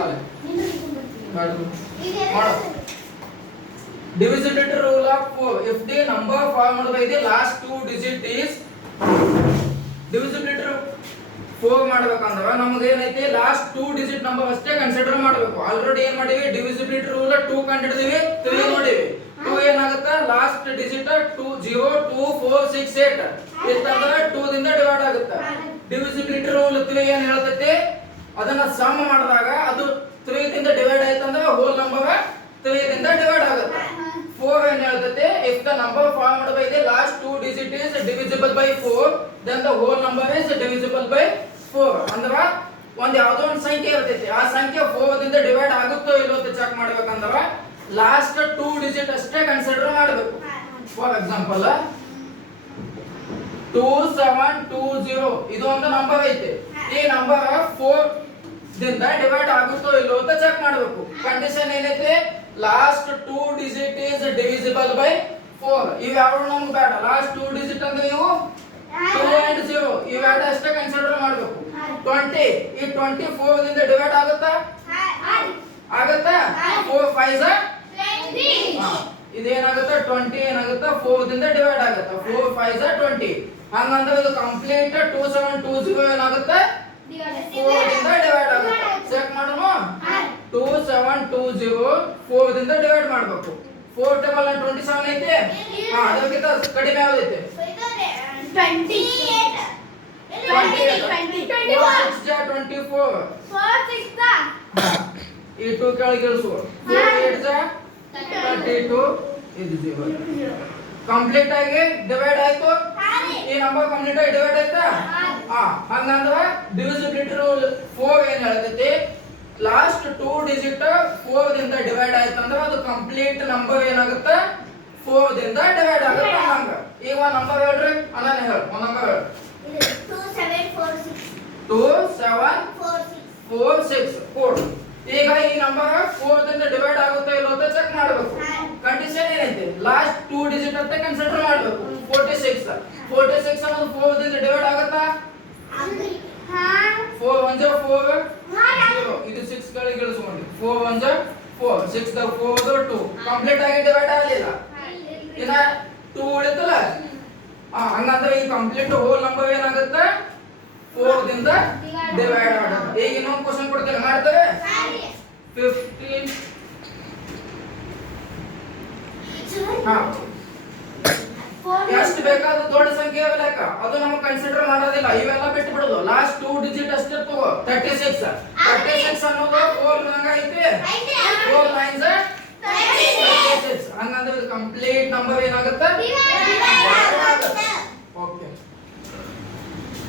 ಆಗಲ್ಲ divisibility rule of 4 if the number formed by the last two digit is divisibility 4 ಮಾಡಬೇಕಂದ್ರೆ ನಮಗೆ ಏನೈತಿ last 2 digit number ಅಷ್ಟೇ consider ಮಾಡಬೇಕು ಆಲ್ರೆಡಿ ಏನು ಮಾಡಿವಿ divisibility rule 2 ಕಂಡಿಡಿದೀವಿ 3 ನೋಡಿವಿ 2 ಏನಾಗುತ್ತೆ ಲಾಸ್ಟ್ ಡಿಜಿಟ್ 2 0 2 4 6 8 ಇತ್ತಂದ್ರೆ 2 ದಿಂದ ಡಿವೈಡ್ ಆಗುತ್ತೆ divisibility rule 3 ಏನು ಹೇಳ್ತೈತಿ ಅದನ್ನ ಸಮ್ ಮಾಡಿದಾಗ ಅದು 3 ದಿಂದ ಡಿವೈಡ್ ಆಯ್ತಂದ್ರೆ ಹೋಲ್ ನಂಬರ್ 3 ದಿಂದ ಡಿವೈಡ್ ಆಗುತ್ತೆ 4 ಏನು ಹೇಳ್ತೈತಿ if the number formed by the last 2 digit is divisible by 4 then the whole number is divisible by 4 ಅಂದ್ರೆ ಒಂದು ಯಾವುದೋ ಒಂದು ಸಂಖ್ಯೆ ಇರ್ತೈತಿ ಆ ಸಂಖ್ಯೆ 4 ದಿಂದ ಡಿವೈಡ್ ಆಗುತ್ತೋ ಇಲ್ಲೋ ಅಂತ ಚೆಕ್ ಮಾಡಬೇಕಂದ್ರೆ ಲಾಸ್ಟ್ 2 ಡಿಜಿಟ್ ಅಷ್ಟೇ ಕನ್ಸಿಡರ್ ಮಾಡಬೇಕು ಫಾರ್ ಎಕ್ಸಾಂಪಲ್ 2720 ಇದು ಒಂದು ನಂಬರ್ ಐತಿ ಈ ನಂಬರ್ 4 ದಿಂದ ಡಿವೈಡ್ ಆಗುತ್ತೋ ಇಲ್ಲೋ ಅಂತ ಚೆಕ್ ಮಾಡಬೇಕು ಕಂಡೀಷನ್ ಏನೈತಿ last 2 digit is divisible by 4 ಇವು ಯಾವ ನಮಗೆ ಬೇಡ ಲಾಸ್ಟ್ 2 ಡಿಜಿಟ್ ಅಂದ್ರೆ ಇವು 2 and 0 ಇವು ಎರಡು ಅಷ್ಟೇ ಕನ್ಸಿಡರ್ ಮಾಡಬೇಕು 20 ಈ 24 ದಿಂದ ಡಿವೈಡ್ ಆಗುತ್ತಾ ಆಗುತ್ತಾ 4 5 ಇದೇನಾಗುತ್ತೆ 20 ಏನಾಗುತ್ತೆ 4 ದಿಂದ ಡಿವೈಡ್ ಆಗುತ್ತೆ 4 5 20 ಹಂಗಂದ್ರೆ ಇದು ಕಂಪ್ಲೀಟ್ 2720 ಏನಾಗುತ್ತೆ 4 ದಿಂದ ಡಿವೈಡ್ ಆಗುತ್ತೆ ಚೆಕ್ ಮಾಡೋಣ 2720 4 ದಿಂದ ಡಿವೈಡ್ ಮಾಡಬೇಕು 4 ಟೇಬಲ್ 27 ಐತೆ ಅದಕ್ಕಿಂತ ಕಡಿಮೆ ಯಾವ್ದೈತೆ 28 ಈ 2 ಕೆಳಗೆ ಇಳಿಸು 4 8 32 ಇದು 0 ಕಂಪ್ಲೀಟ್ ಆಗಿ ಡಿವೈಡ್ ಆಯ್ತು ಈ ನಂಬರ್ ಕಂಪ್ಲೀಟ್ ಆಗಿ ಡಿವೈಡ್ ಆಯ್ತಾ ಹಂಗಂದ್ರೆ divisibility rule 4 ಏನು ಹೇಳ್ತೈತಿ ಲಾಸ್ಟ್ 2 ಡಿಜಿಟ್ 4 ದಿಂದ ಡಿವೈಡ್ ಆಯ್ತಂದ್ರೆ ಅದು ಕಂಪ್ಲೀಟ್ ನಂಬರ್ ಏನಾಗುತ್ತೆ 4 ದಿಂದ ಡಿವೈಡ್ ಆಗುತ್ತೆ ಹಂಗ ಈಗ ಒಂದು ನಂಬರ್ ಹೇಳ್ರಿ ಅಣ್ಣ ಹೇಳು ಒಂದು ನಂಬರ್ ಹೇಳು 2746 ಈಗ ಈ ನಂಬರ್ 4 ದಿಂದ ಡಿವೈಡ್ ಆಗುತ್ತಾ ಇಲ್ಲೋ ಅಂತ ಚೆಕ್ ಮಾಡಬೇಕು ಕಂಡೀಷನ್ ಏನೈತಿ ಲಾಸ್ಟ್ 2 ಡಿಜಿಟ್ ಅಂತ ಕನ್ಸಿಡರ್ ಮಾಡಬೇಕು 46 ಅನ್ನೋದು 4 ದಿಂದ ಡಿವೈಡ್ ಆಗುತ್ತಾ 4 1 4 0 ಇದು 6 ಗಳಿಗೆ ಇಳಿಸ್ಕೊಂಡಿ 4 1 4 6 ದ 4 2 ಕಂಪ್ಲೀಟ್ ಆಗಿ ಡಿವೈಡ್ ಆಗಲಿಲ್ಲ ಇನ್ನ 2 ಉಳಿತಲ್ಲ ಹಂಗಂದ್ರೆ ಈ ಕಂಪ್ಲೀಟ್ ಹೋಲ್ ನಂಬರ್ ಏನಾಗುತ್ತೆ 4 ದಿಂದ ಡಿವೈಡ್ ಆಗುತ್ತೆ ಈಗ ಇನ್ನೊಂದು ಕ್ವೆಶ್ಚನ್ ಕೊಡ್ತೇನೆ ಮಾಡ್ತೇವೆ 15 ಎಷ್ಟು ಬೇಕಾದ ದೊಡ್ಡ ಸಂಖ್ಯೆ ಲೆಕ್ಕ ಅದು ನಮಗೆ ಕನ್ಸಿಡರ್ ಮಾಡೋದಿಲ್ಲ ಇವೆಲ್ಲ ಬಿಟ್ಟು ಬಿಡೋದು ಲಾಸ್ಟ್ 2 ಡಿಜಿಟ್ ಅಷ್ಟೇ ತಗೋ 36 ಅನ್ನೋದು 4 ನಂಗ ಐತಿ 4 9s 36 ಹಂಗಂದ್ರೆ ಕಂಪ್ಲೀಟ್ ನಂಬರ್ ಏನಾಗುತ್ತೆ